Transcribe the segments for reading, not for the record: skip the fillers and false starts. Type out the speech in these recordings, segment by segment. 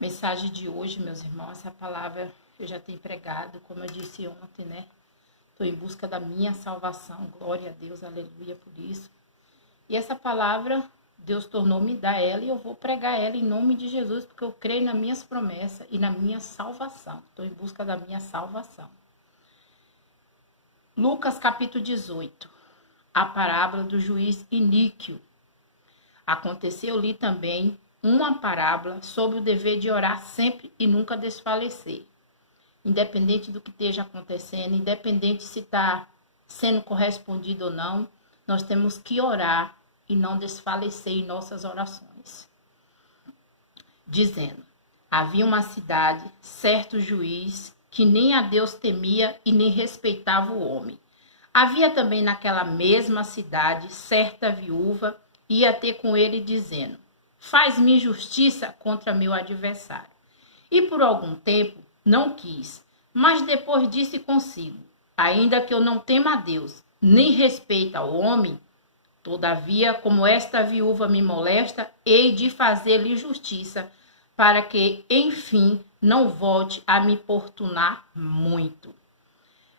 Mensagem de hoje, meus irmãos, essa palavra eu já tenho pregado, como eu disse ontem, né? Estou em busca da minha salvação, glória a Deus, aleluia por isso. E essa palavra, Deus tornou-me dar ela e eu vou pregar ela em nome de Jesus, porque eu creio nas minhas promessas e na minha salvação. Estou em busca da minha salvação. Lucas capítulo 18, a parábola do juiz iníquo. Aconteceu-lhe também uma parábola sobre o dever de orar sempre e nunca desfalecer. Independente do que esteja acontecendo, independente se está sendo correspondido ou não, nós temos que orar e não desfalecer em nossas orações. Dizendo, havia uma cidade, certo juiz, que nem a Deus temia e nem respeitava o homem. Havia também naquela mesma cidade, certa viúva, ia ter com ele dizendo, faz-me justiça contra meu adversário. E por algum tempo não quis, mas depois disse consigo, ainda que eu não tema a Deus, nem respeito ao homem, todavia, como esta viúva me molesta, hei de fazer-lhe justiça, para que, enfim, não volte a me importunar muito.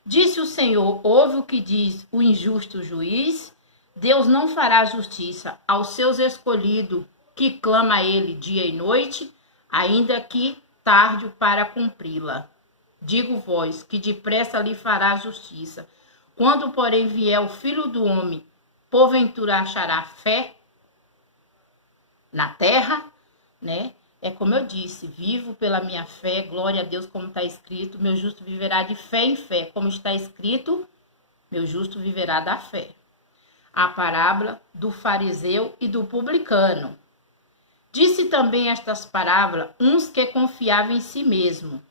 Disse o Senhor, ouve o que diz o injusto juiz, Deus não fará justiça aos seus escolhidos, que clama a ele dia e noite, ainda que tarde para cumpri-la. Digo-vos que depressa lhe fará justiça. Quando, porém, vier o Filho do Homem, porventura achará fé na terra, né? É como eu disse, vivo pela minha fé, glória a Deus, como está escrito, meu justo viverá de fé em fé. Como está escrito, meu justo viverá da fé. A parábola do fariseu e do publicano. Disse também estas parábolas uns que confiavam em si mesmo,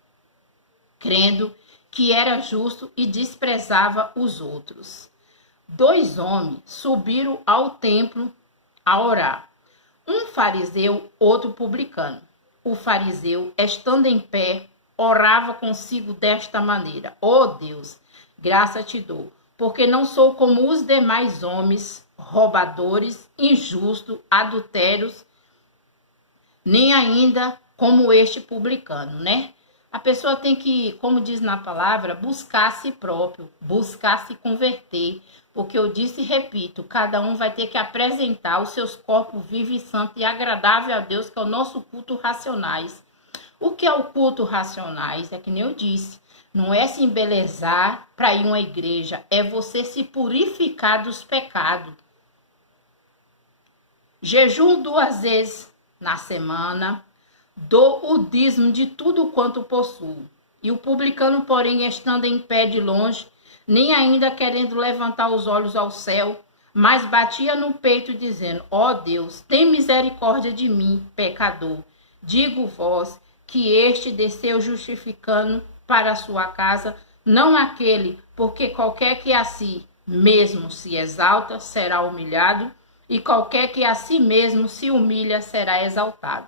crendo que era justo e desprezava os outros. 2 homens subiram ao templo a orar. Um fariseu, outro publicano. O fariseu, estando em pé, orava consigo desta maneira. Ó Deus, graça te dou, porque não sou como os demais homens, roubadores, injustos, adultérios, nem ainda como este publicano, né? A pessoa tem que, como diz na palavra, buscar a si próprio, buscar se converter, porque eu disse e repito, cada um vai ter que apresentar os seus corpos vivos e santos e agradável a Deus, que é o nosso culto racionais. O que é o culto racionais? É que nem eu disse, não é se embelezar para ir a uma igreja, é você se purificar dos pecados. Jejum 2 vezes na semana, dou o dízimo de tudo quanto possuo. E o publicano, porém, estando em pé de longe, nem ainda querendo levantar os olhos ao céu, mas batia no peito, dizendo, ó Deus, tem misericórdia de mim, pecador. Digo-vos que este desceu justificando para a sua casa, não aquele, porque qualquer que a si mesmo se exalta, será humilhado, e qualquer que a si mesmo se humilha, será exaltado.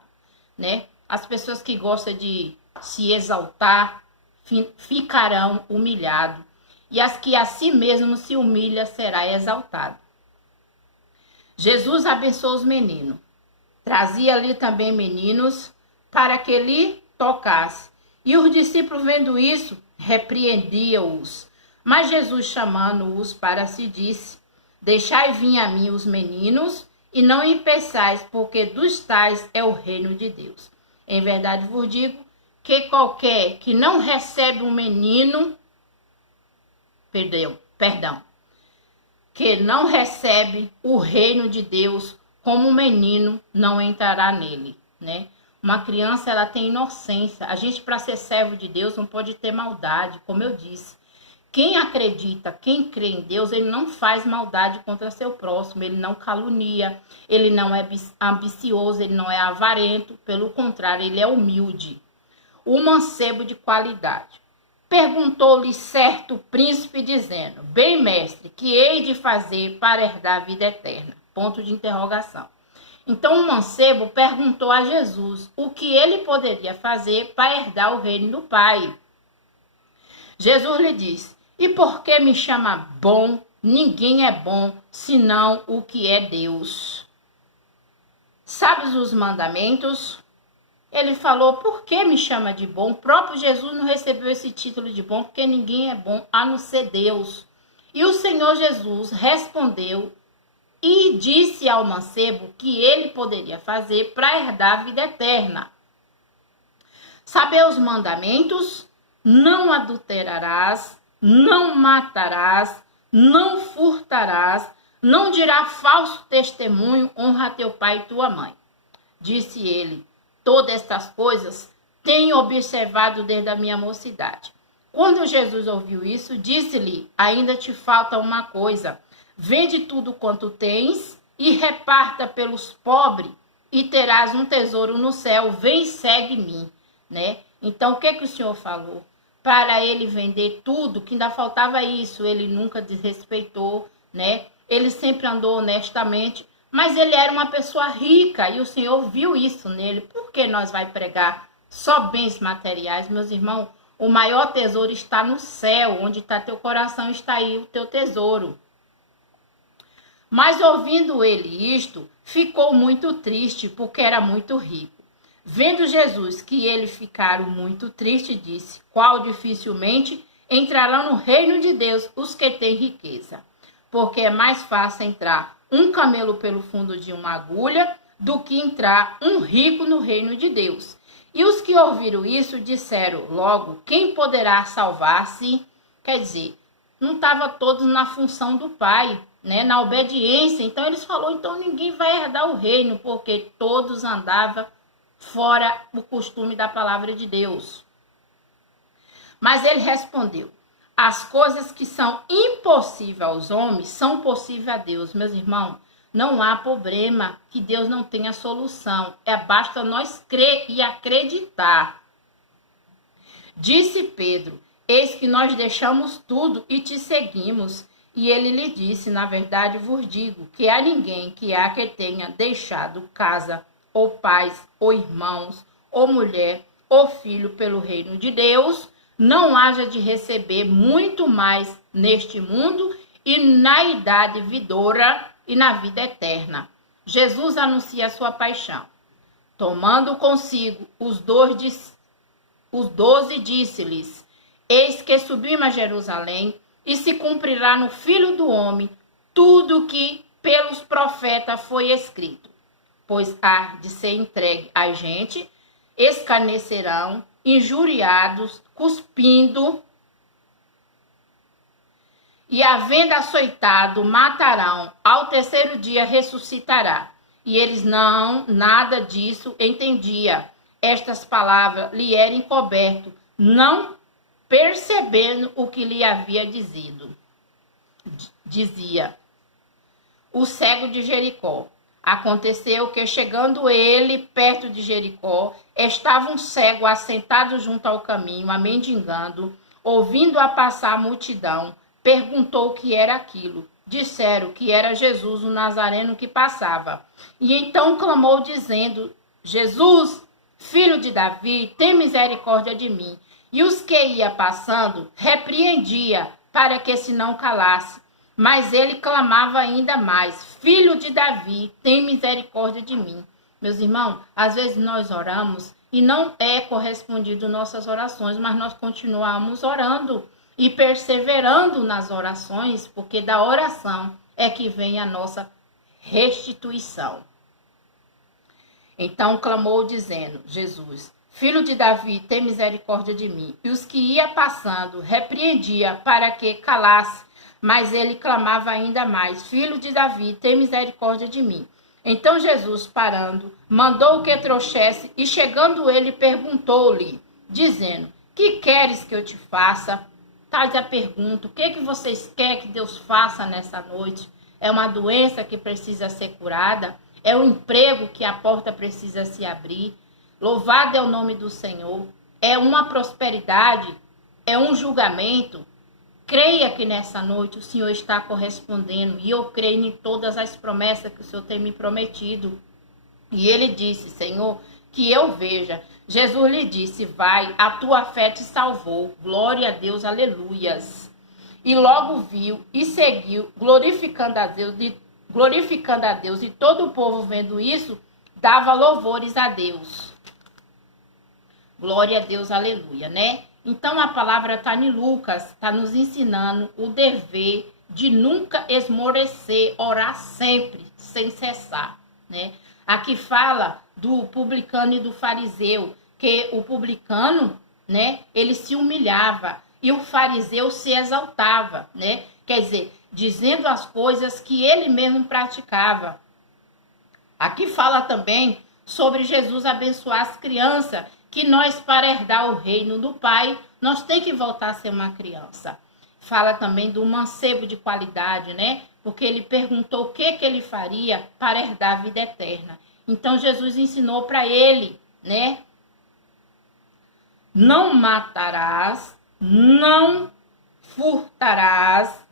Né? As pessoas que gostam de se exaltar ficarão humilhados. E as que a si mesmo se humilha, será exaltado. Jesus abençoou os meninos. Trazia ali também meninos para que lhe tocasse. E os discípulos, vendo isso, repreendiam-os. Mas Jesus, chamando-os para si, disse, deixai vir a mim os meninos, e não impeçais, porque dos tais é o reino de Deus. Em verdade vos digo que qualquer que não recebe um menino, que não recebe o reino de Deus como um menino, não entrará nele, né? Uma criança, ela tem inocência. A gente, para ser servo de Deus, não pode ter maldade, como eu disse. Quem acredita, quem crê em Deus, ele não faz maldade contra seu próximo, ele não calunia, ele não é ambicioso, ele não é avarento, pelo contrário, ele é humilde. O mancebo de qualidade. Perguntou-lhe certo príncipe, dizendo, bem mestre, que hei de fazer para herdar a vida eterna? Ponto de interrogação. Então o mancebo perguntou a Jesus o que ele poderia fazer para herdar o reino do Pai. Jesus lhe disse, e por que me chama bom? Ninguém é bom, senão o que é Deus. Sabes os mandamentos? Ele falou, por que me chama de bom? O próprio Jesus não recebeu esse título de bom, porque ninguém é bom a não ser Deus. E o Senhor Jesus respondeu e disse ao mancebo que ele poderia fazer para herdar a vida eterna. Saber os mandamentos: não adulterarás, não matarás, não furtarás, não dirá falso testemunho, honra teu pai e tua mãe. Disse ele, todas estas coisas tenho observado desde a minha mocidade. Quando Jesus ouviu isso, disse-lhe, ainda te falta uma coisa, vende tudo quanto tens e reparta pelos pobres e terás um tesouro no céu, vem e segue-me, né? Então, o que o Senhor falou? Para ele vender tudo, que ainda faltava isso, ele nunca desrespeitou, né? Ele sempre andou honestamente, mas ele era uma pessoa rica e o Senhor viu isso nele. Por que nós vai pregar só bens materiais, meus irmãos? O maior tesouro está no céu, onde está teu coração, está aí o teu tesouro. Mas ouvindo ele isto, ficou muito triste, porque era muito rico. Vendo Jesus que ele ficara muito triste, disse, qual dificilmente entrarão no reino de Deus os que têm riqueza. Porque é mais fácil entrar um camelo pelo fundo de uma agulha do que entrar um rico no reino de Deus. E os que ouviram isso disseram logo, quem poderá salvar-se? Quer dizer, não estava todos na função do Pai, né, na obediência. Então eles falaram, então ninguém vai herdar o reino, porque todos andavam fora o costume da palavra de Deus. Mas ele respondeu, as coisas que são impossíveis aos homens são possíveis a Deus. Meus irmãos, não há problema que Deus não tenha solução. Basta nós crer e acreditar. Disse Pedro, eis que nós deixamos tudo e te seguimos. E ele lhe disse, na verdade vos digo, que há ninguém que tenha deixado casa, ou pais, ou irmãos, ou mulher, ou filho pelo reino de Deus, não haja de receber muito mais neste mundo e na idade vindoura e na vida eterna. Jesus anuncia a sua paixão. Tomando consigo os 12, disse-lhes, eis que subimos a Jerusalém, e se cumprirá no Filho do Homem tudo que pelos profetas foi escrito. Pois há de ser entregue a gente, escarnecerão, injuriados, cuspindo, e havendo açoitado, matarão, ao terceiro dia ressuscitará. E eles nada disso entendia. Estas palavras lhe eram encoberto, não percebendo o que lhe havia dizido. Dizia, o cego de Jericó. Aconteceu que, chegando ele perto de Jericó, estava um cego assentado junto ao caminho, mendigando, ouvindo-a passar a multidão, perguntou o que era aquilo. Disseram que era Jesus, o Nazareno, que passava. E então clamou, dizendo, Jesus, filho de Davi, tem misericórdia de mim. E os que ia passando, repreendia, para que se não calasse. Mas ele clamava ainda mais, filho de Davi, tem misericórdia de mim. Meus irmãos, às vezes nós oramos e não é correspondido nossas orações, mas nós continuamos orando e perseverando nas orações, porque da oração é que vem a nossa restituição. Então clamou dizendo, Jesus, filho de Davi, tem misericórdia de mim. E os que ia passando, repreendia para que calasse, mas ele clamava ainda mais, filho de Davi, tem misericórdia de mim. Então Jesus, parando, mandou que trouxesse, e chegando ele, perguntou-lhe, dizendo, que queres que eu te faça? Tais a pergunta, o que vocês querem que Deus faça nessa noite? É uma doença que precisa ser curada? É um emprego que a porta precisa se abrir? Louvado é o nome do Senhor. É uma prosperidade? É um julgamento? Creia que nessa noite o Senhor está correspondendo. E eu creio em todas as promessas que o Senhor tem me prometido. E ele disse, Senhor, que eu veja. Jesus lhe disse, vai, a tua fé te salvou. Glória a Deus, aleluias. E logo viu e seguiu, glorificando a Deus. E todo o povo vendo isso, dava louvores a Deus. Glória a Deus, aleluia, né? Então a palavra está em Lucas, está nos ensinando o dever de nunca esmorecer, orar sempre, sem cessar, né? Aqui fala do publicano e do fariseu, que o publicano, né, ele se humilhava e o fariseu se exaltava, né? Quer dizer, dizendo as coisas que ele mesmo praticava. Aqui fala também sobre Jesus abençoar as crianças, que nós, para herdar o reino do Pai, nós tem que voltar a ser uma criança. Fala também do mancebo de qualidade, né? Porque ele perguntou o que ele faria para herdar a vida eterna. Então Jesus ensinou para ele, né? Não matarás, não furtarás,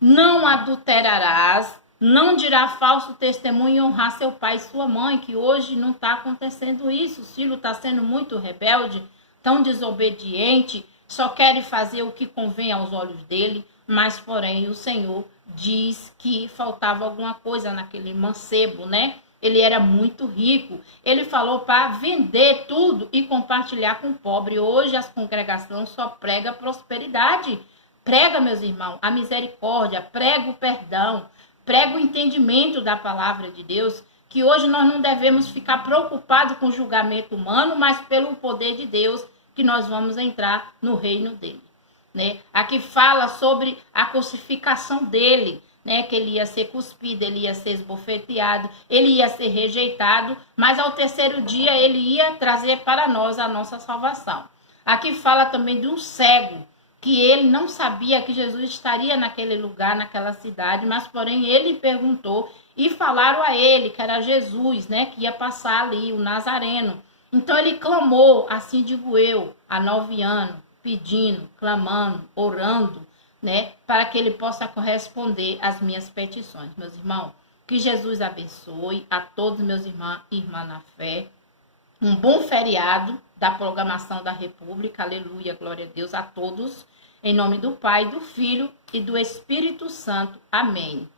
não adulterarás, não dirá falso testemunho e honrar seu pai e sua mãe, que hoje não está acontecendo isso. O filho está sendo muito rebelde, tão desobediente, só quer fazer o que convém aos olhos dele, mas porém o Senhor diz que faltava alguma coisa naquele mancebo, né? Ele era muito rico. Ele falou para vender tudo e compartilhar com o pobre. Hoje as congregações só pregam prosperidade. Prega, meus irmãos, a misericórdia, prega o perdão, prega o entendimento da palavra de Deus, que hoje nós não devemos ficar preocupados com o julgamento humano, mas pelo poder de Deus que nós vamos entrar no reino dele, né? Aqui fala sobre a crucificação dele, né? Que ele ia ser cuspido, ele ia ser esbofeteado, ele ia ser rejeitado, mas ao terceiro dia ele ia trazer para nós a nossa salvação. Aqui fala também de um cego, que ele não sabia que Jesus estaria naquele lugar, naquela cidade, mas porém ele perguntou e falaram a ele que era Jesus, né, que ia passar ali, o Nazareno. Então ele clamou, assim digo eu, há 9 anos, pedindo, clamando, orando, né, para que ele possa corresponder às minhas petições. Meus irmãos, que Jesus abençoe a todos meus irmãos e irmãs na fé. Um bom feriado da programação da República, aleluia, glória a Deus a todos. Em nome do Pai, do Filho e do Espírito Santo. Amém.